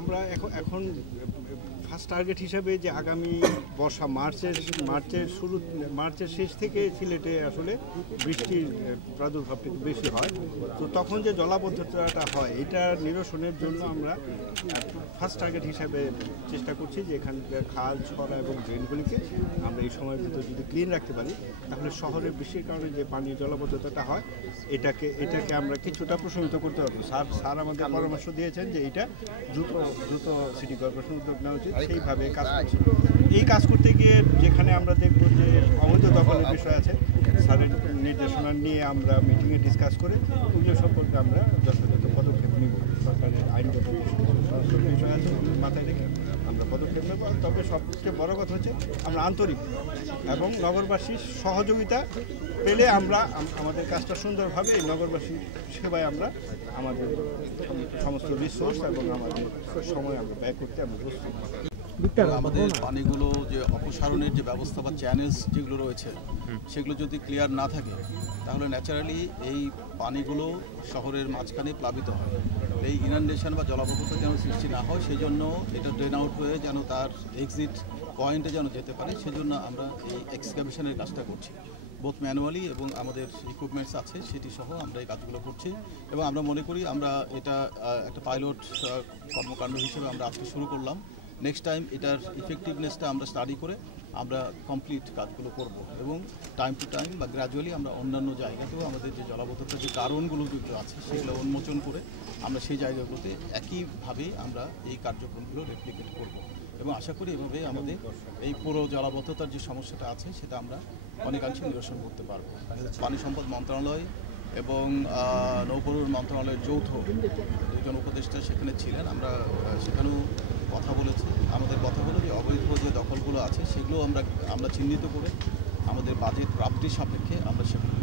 আমরা এখন first target হিসাবে যে আগামী বর্ষা মার্চের শেষ থেকে সিলেটে আসলে বৃষ্টির প্রাদুর্ভাবটা একটু বেশি হয়, তো তখন যে জলাবদ্ধতাটা হয় এটা নিরসনের জন্য আমরা ফার্স্ট টার্গেট হিসাবে চেষ্টা করছি যে এখানকার খাল ছড়া এবং ড্রেনগুলিকে আমরা এই সময়ের ভিতরে যদি ক্লিন রাখতে পারি তাহলে শহরের বৃষ্টির কারণে যে পানীয় জলাবদ্ধতাটা হয় এটাকে আমরা কিছুটা প্রশমিত করতে পারবো। স্যার আমাদের পরামর্শ দিয়েছেন যে এটা দ্রুত সিটি কর্পোরেশন উদ্যোগ নেওয়া উচিত, সেইভাবে কাজ করছি। এই কাজ করতে গিয়ে যেখানে আমরা দেখব যে অবৈধ দখলের বিষয় আছে, স্যারের নির্দেশনা নিয়ে আমরা মিটিংয়ে ডিসকাস করে ওগুলো সম্পর্কে আমরা যথাযথ পদক্ষেপ নিব। সরকারের আইনগত বিষয় আছে মাথায় রেখে আমরা পদক্ষেপ নেব। তবে সবচেয়ে বড় কথা হচ্ছে আমরা আন্তরিক এবং নগরবাসীর সহযোগিতা পেলে আমরা আমাদের কাজটা সুন্দরভাবে এই নগরবাসীর সেবায় আমরা আমাদের সমস্ত রিসোর্স এবং আমাদের সময় আমরা ব্যয় করতে আমরা প্রস্তুত। আমাদের পানিগুলো যে অপসারণের যে ব্যবস্থা বা চ্যানেলস যেগুলো রয়েছে সেগুলো যদি ক্লিয়ার না থাকে তাহলে ন্যাচারালি এই পানিগুলো শহরের মাঝখানে প্লাবিত হয়। এই ইনান্ডেশন বা জলাবদ্ধতা যেন সৃষ্টি না হয় সেই জন্য এটা ড্রেন আউট হয়ে যেন তার এক্সিট পয়েন্টে যেন যেতে পারে সেজন্য আমরা এই এক্সকাভেশনের কাজটা করছি। বোথ ম্যানুয়ালি এবং আমাদের ইকুইপমেন্টস আছে সেটি সহ আমরা এই কাজগুলো করছি এবং আমরা মনে করি আমরা এটা একটা পাইলট কর্মকাণ্ড হিসেবে আমরা আজকে শুরু করলাম। নেক্সট টাইম এটার ইফেক্টিভনেসটা আমরা স্টাডি করে আমরা কমপ্লিট কাজগুলো করব এবং টাইম টু টাইম বা গ্র্যাজুয়ালি আমরা অন্যান্য জায়গাতেও আমাদের যে জলাবদ্ধতার যে কারণগুলো যেগুলো আছে সেগুলো উন্মোচন করে আমরা সেই জায়গাগুলোতে একইভাবেই আমরা এই কার্যক্রমগুলো রেপ্লিকেট করব এবং আশা করি এভাবে আমাদের এই পুরো জলাবদ্ধতার যে সমস্যাটা আছে সেটা আমরা অনেকাংশে নিরসন করতে পারবো। পানি সম্পদ মন্ত্রণালয় এবং নৌপরিবহন মন্ত্রণালয়ের যৌথ দুজন উপদেষ্টা সেখানে ছিলেন। আমরা সেখানেও কথা বলেছি। আমাদের কথা হলো যে অবৈধ যে দখলগুলো আছে সেগুলো আমরা চিহ্নিত করে আমাদের বাজেট প্রাপ্তির সাপেক্ষে আমরা সেগুলো